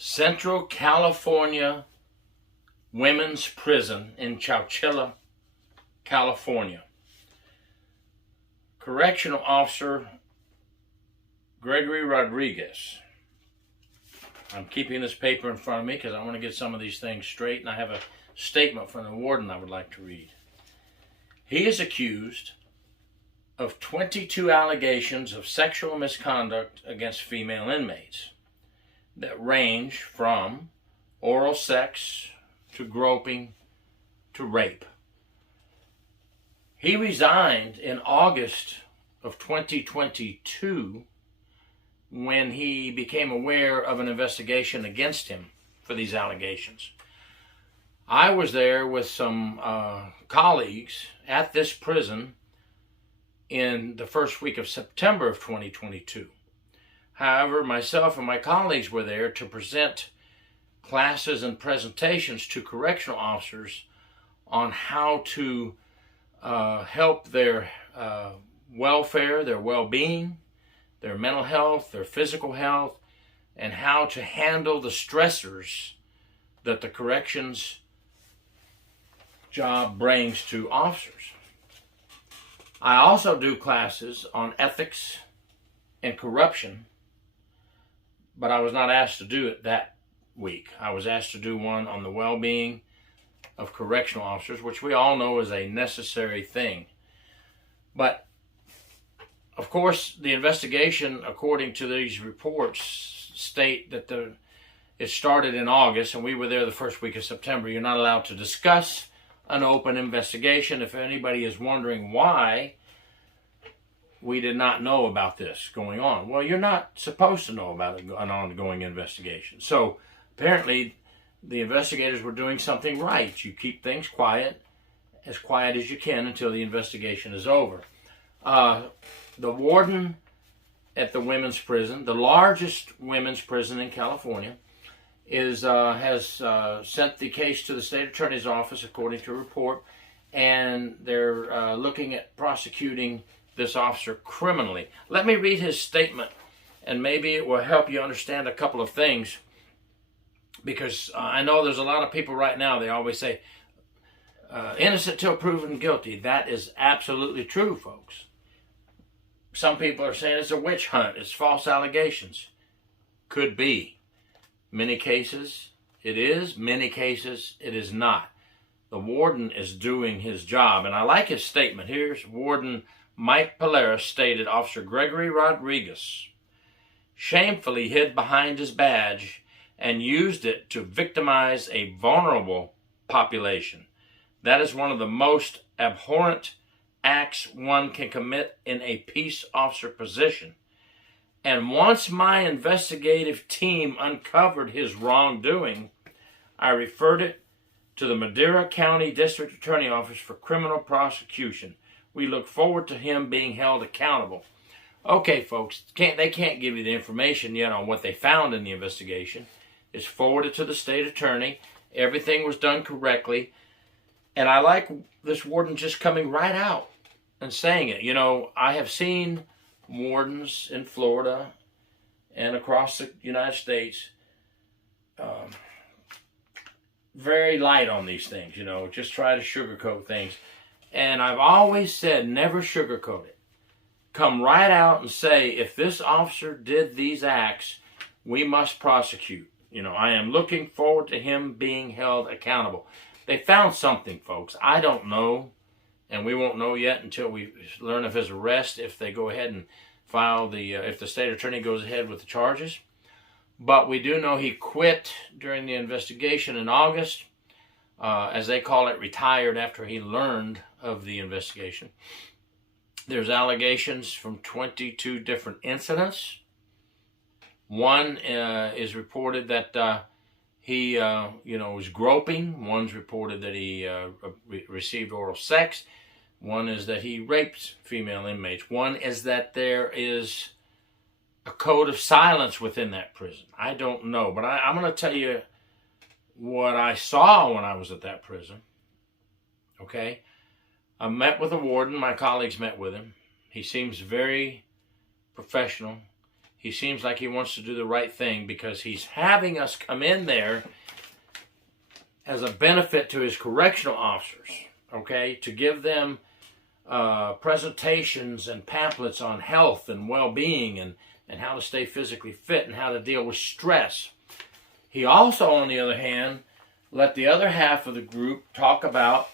Central California Women's Prison in Chowchilla, California. Correctional Officer Gregory Rodriguez. I'm keeping this paper in front of me because I want to get some of these things straight, and I have a statement from the warden I would like to read. He is accused of 22 allegations of sexual misconduct against female inmates that range from oral sex to groping to rape. He resigned in August of 2022 when he became aware of an investigation against him for these allegations. I was there with some colleagues at this prison in the first week of September of 2022. However, myself and my colleagues were there to present classes and presentations to correctional officers on how to help their welfare, their well-being, their mental health, their physical health, and how to handle the stressors that the corrections job brings to officers. I also do classes on ethics and corruption, but I was not asked to do it that week. I was asked to do one on the well-being of correctional officers, which we all know is a necessary thing. But of course, the investigation, according to these reports, state that it started in August, and we were there the first week of September. You're not allowed to discuss an open investigation. If anybody is wondering why we did not know about this going on, well, you're not supposed to know about an ongoing investigation. So apparently the investigators were doing something right. You keep things quiet as you can until the investigation is over. The warden at the women's prison, the largest women's prison in California, has sent the case to the state attorney's office, according to a report, and they're looking at prosecuting this officer criminally. Let me read his statement, and maybe it will help you understand a couple of things, because I know there's a lot of people right now, they always say, innocent till proven guilty. That is absolutely true, folks. Some people are saying it's a witch hunt, it's false allegations. Could be. Many cases it is, many cases it is not. The warden is doing his job, and I like his statement. Here's Warden Mike Polaris stated, Officer Gregory Rodriguez shamefully hid behind his badge and used it to victimize a vulnerable population. That is one of the most abhorrent acts one can commit in a peace officer position. And once my investigative team uncovered his wrongdoing, I referred it to the Madera County District Attorney Office for criminal prosecution. We look forward to him being held accountable. Okay, folks, they can't give you the information yet on what they found in the investigation. It's forwarded to the state attorney. Everything was done correctly. And I like this warden just coming right out and saying it. You know, I have seen wardens in Florida and across the United States very light on these things, you know, just try to sugarcoat things. And I've always said, never sugarcoat it. Come right out and say, if this officer did these acts, we must prosecute. You know, I am looking forward to him being held accountable. They found something, folks. I don't know, and we won't know yet until we learn of his arrest, if they go ahead and file if the state attorney goes ahead with the charges. But we do know he quit during the investigation in August, as they call it, retired after he learned of the investigation. There's allegations from 22 different incidents. One is reported that he was groping. One's reported that he received oral sex. One is that he raped female inmates. One is that there is a code of silence within that prison. I don't know, but I'm going to tell you what I saw when I was at that prison. Okay? I met with a warden. My colleagues met with him. He seems very professional. He seems like he wants to do the right thing because he's having us come in there as a benefit to his correctional officers, okay, to give them presentations and pamphlets on health and well-being and how to stay physically fit and how to deal with stress. He also, on the other hand, let the other half of the group talk about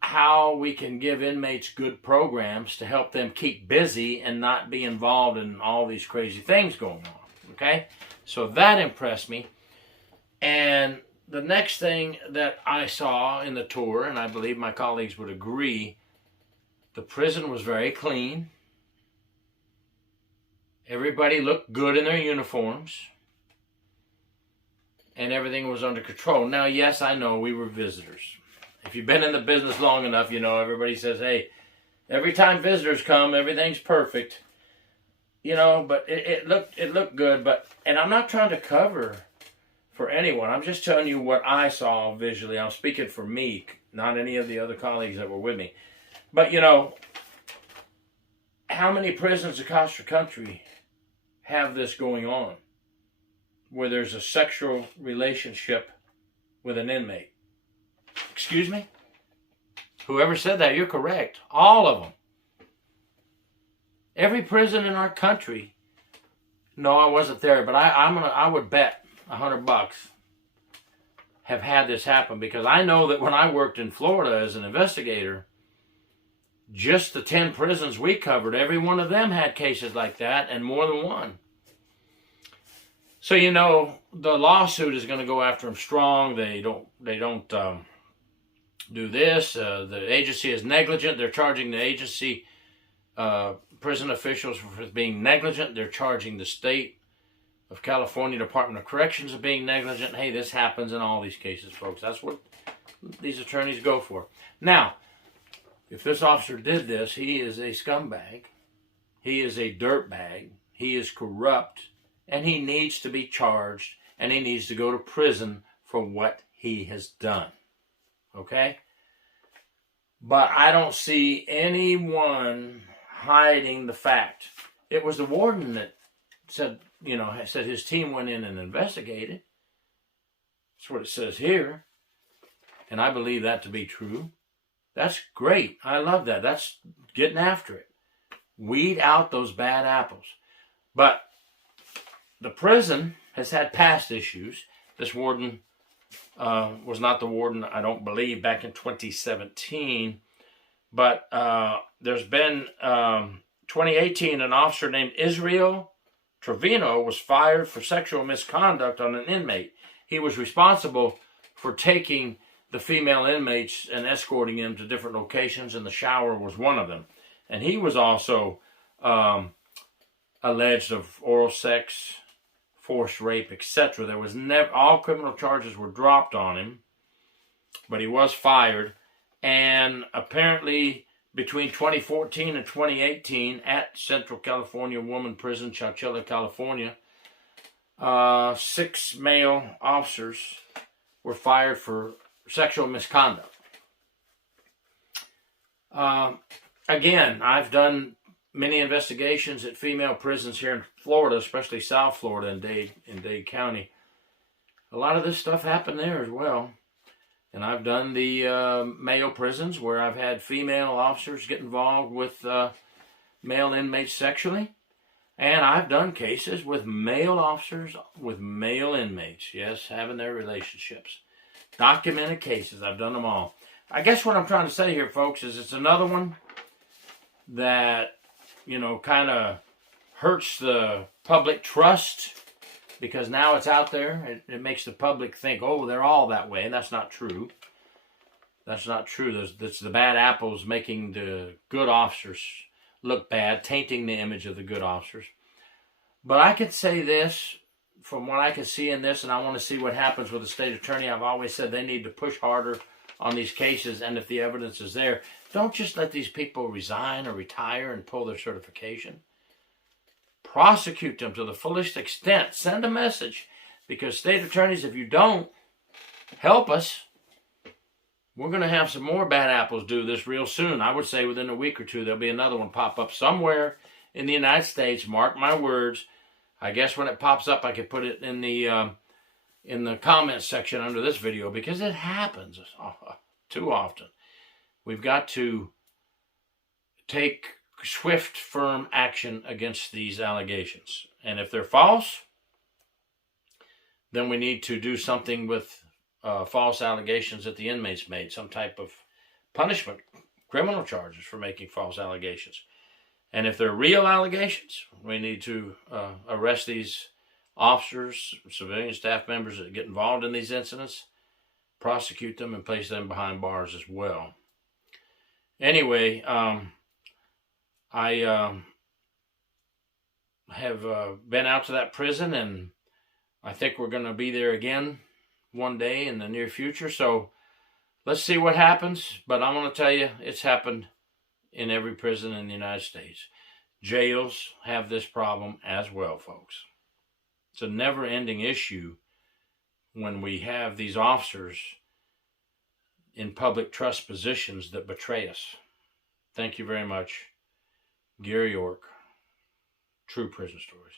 how we can give inmates good programs to help them keep busy and not be involved in all these crazy things going on, okay? So that impressed me. And the next thing that I saw in the tour, and I believe my colleagues would agree, the prison was very clean. Everybody looked good in their uniforms. And everything was under control. Now, yes, I know we were visitors. If you've been in the business long enough, you know, everybody says, hey, every time visitors come, everything's perfect. You know, but it looked good. And I'm not trying to cover for anyone. I'm just telling you what I saw visually. I'm speaking for me, not any of the other colleagues that were with me. But, you know, how many prisons across the country have this going on, where there's a sexual relationship with an inmate? Excuse me? Whoever said that, you're correct. All of them. Every prison in our country. No, I wasn't there, but I would bet $100 have had this happen, because I know that when I worked in Florida as an investigator, just the 10 prisons we covered, every one of them had cases like that, and more than one. So, you know, the lawsuit is going to go after them strong. They don't do this. The agency is negligent. They're charging the agency, prison officials, for being negligent. They're charging the state of California Department of Corrections of being negligent. Hey, this happens in all these cases, folks. That's what these attorneys go for. Now, if this officer did this, he is a scumbag. He is a dirtbag. He is corrupt. And he needs to be charged, and he needs to go to prison for what he has done. Okay? But I don't see anyone hiding the fact. It was the warden that said his team went in and investigated. That's what it says here. And I believe that to be true. That's great. I love that. That's getting after it. Weed out those bad apples. But the prison has had past issues. This warden was not the warden, I don't believe, back in 2017. But there's been, 2018, an officer named Israel Trevino was fired for sexual misconduct on an inmate. He was responsible for taking the female inmates and escorting them to different locations, and the shower was one of them. And he was also alleged of oral sex, forced rape, etc. There was never, all criminal charges were dropped on him, but he was fired. And apparently between 2014 and 2018 at Central California Woman Prison, Chowchilla, California, 6 male officers were fired for sexual misconduct. Again, I've done many investigations at female prisons here in Florida, especially South Florida in Dade County. A lot of this stuff happened there as well. And I've done the male prisons where I've had female officers get involved with male inmates sexually. And I've done cases with male officers with male inmates, yes, having their relationships. Documented cases, I've done them all. I guess what I'm trying to say here, folks, is it's another one that, you know, kind of hurts the public trust, because now it's out there. It makes the public think, oh, they're all that way, and that's not true. That's not true. That's the bad apples making the good officers look bad, tainting the image of the good officers. But I could say this, from what I can see in this, and I want to see what happens with the state attorney. I've always said they need to push harder on these cases, and if the evidence is there, don't just let these people resign or retire and pull their certification. Prosecute them to the fullest extent. Send a message, because state attorneys, if you don't help us, we're going to have some more bad apples do this real soon. I would say within a week or two, there'll be another one pop up somewhere in the United States. Mark my words. I guess when it pops up, I could put it in the comments section under this video, because it happens too often. We've got to take swift, firm action against these allegations. And if they're false, then we need to do something with false allegations that the inmates made, some type of punishment, criminal charges for making false allegations. And if they're real allegations, we need to arrest these officers, civilian staff members that get involved in these incidents, prosecute them, and place them behind bars as well. Anyway, I have been out to that prison, and I think we're going to be there again one day in the near future. So let's see what happens. But I'm going to tell you, it's happened in every prison in the United States. Jails have this problem as well, folks. It's a never-ending issue when we have these officers in public trust positions that betray us. Thank you very much. Gary York, True Prison Stories.